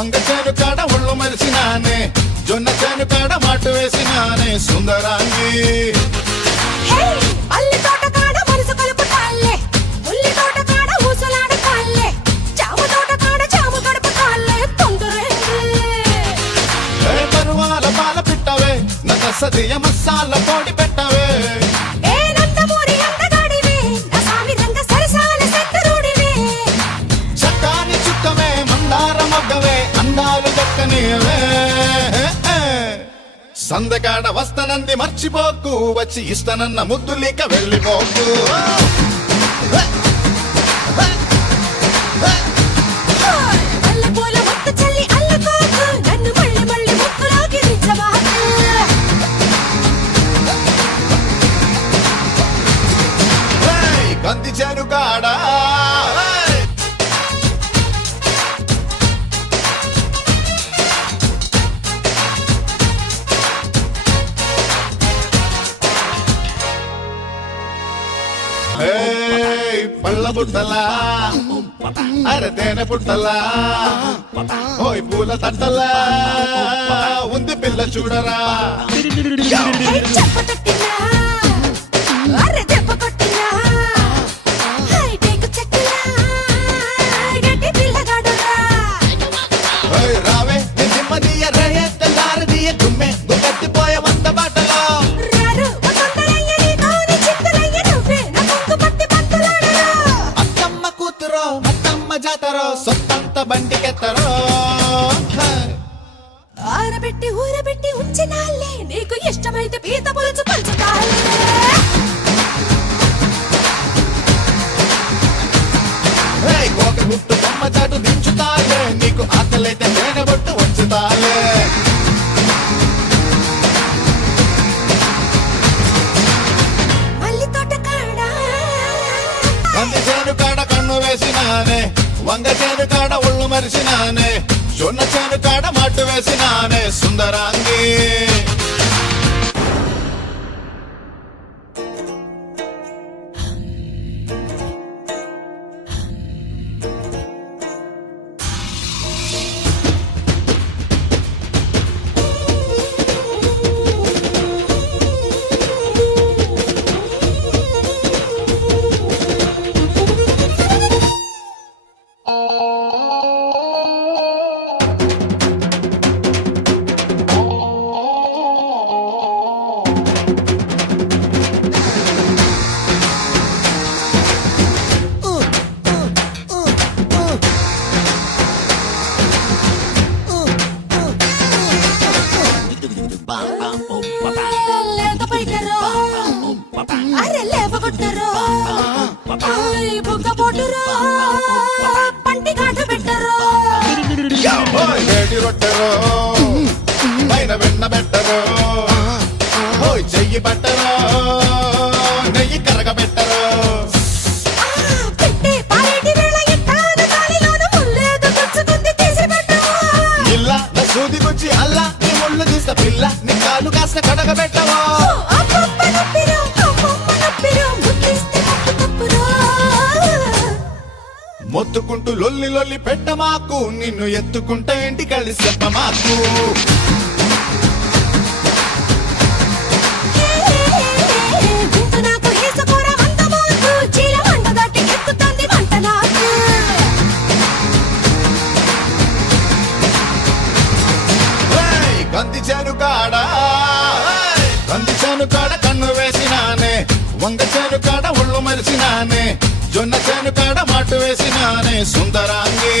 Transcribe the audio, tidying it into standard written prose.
వంగ చేను కాడ ఒళ్ళు మరిసినానే, జొన్న చేను కాడ మాటు వేసినానే సుందరాంగి. పరువాల పాల పిట్టవే, నసదియ మసాల పొడి పెట్టవే, చక్కాని చుక్కవే మందార మొగ్గవే, అందాలు దక్కనివే. సందకాడ వస్తనంది మర్చిపోకు, వచ్చి ఇస్తనన్న ముద్దులిక వెళ్ళిపోకు. కంది చేను కాడ పళ్ళ బుట్టలా, అరే తేనె పుట్టలా, ఓయ్ పూల తట్టలా ఉంది పిల్ల చూడరా. రావే నిమ్మదియ రే తెల్లారదియ తుమ్మె గుగట్టిపోయే వంద బాటలో, అత్తమ్మ కూతురో అత్తమ్మ జాతరో సొత్తంత బండికెత్తరో. ఆరబెట్టి ఊరబెట్టి ఉంచినాలే, నీకు ఇష్టమైతే పీత పులుసు పంచుతాలే. ఒక గుట్టు బొమ్మ చాటు దించుతాలే, నీకు ఆకలైతే తేనె బొట్టు వంచుతాలే. మల్లి తోట కాడ కంది చేను కాడ కన్ను వేసినానే, వంగ చేను కాడ ఒళ్ళు మరిసినానే, జొన్న చేను కాడ మాటు వేసినానే సుందరాంగి. లేత పైటరో, అరే లేవగొట్టరో, బుగ్గ పోటురో, పంటి కాట పెట్టరో. వేడి రొట్టెరో పైన వెన్న పెట్టరో, ఓయ్ చెయ్యి పట్టరో నెయ్యి కరగబెట్టరో. పెట్టి పారేటి వేళ ఎట్టాను గాలిలోన ముల్లేదో గుచ్చుకుంది తీసి పెట్టవో. ఇల్ల నా సూది గుచ్చి అల్లా నీ ముళ్ళు తీస్త పిల్ల, నీ కాలు కాస్త కడగబెట్టవో. అమ్మమ్మ నొప్పిరో, అమ్మమ్మ నొప్పిరో, ముద్దిస్తే ముప్పు తప్పురో. మొత్తుకుంటూ లొల్లి లొల్లి పెట్టమాకు, నిన్ను ఎత్తుకుంటే ఇంటి కలిసి చెప్పమాకు. గుంట నాకు ఏసుకోర వంద మోకు, చీర వంట దాటి ఎక్కుతుంది వంట నాకు. కంది చేను కాడ కంది చేను కాడ కన్ను వేసినానే, వంగ చేను కాడ ఒళ్ళు మరిసినానే, జొన్న చేను కాడ మాటు వేసినానే సుందరాంగి.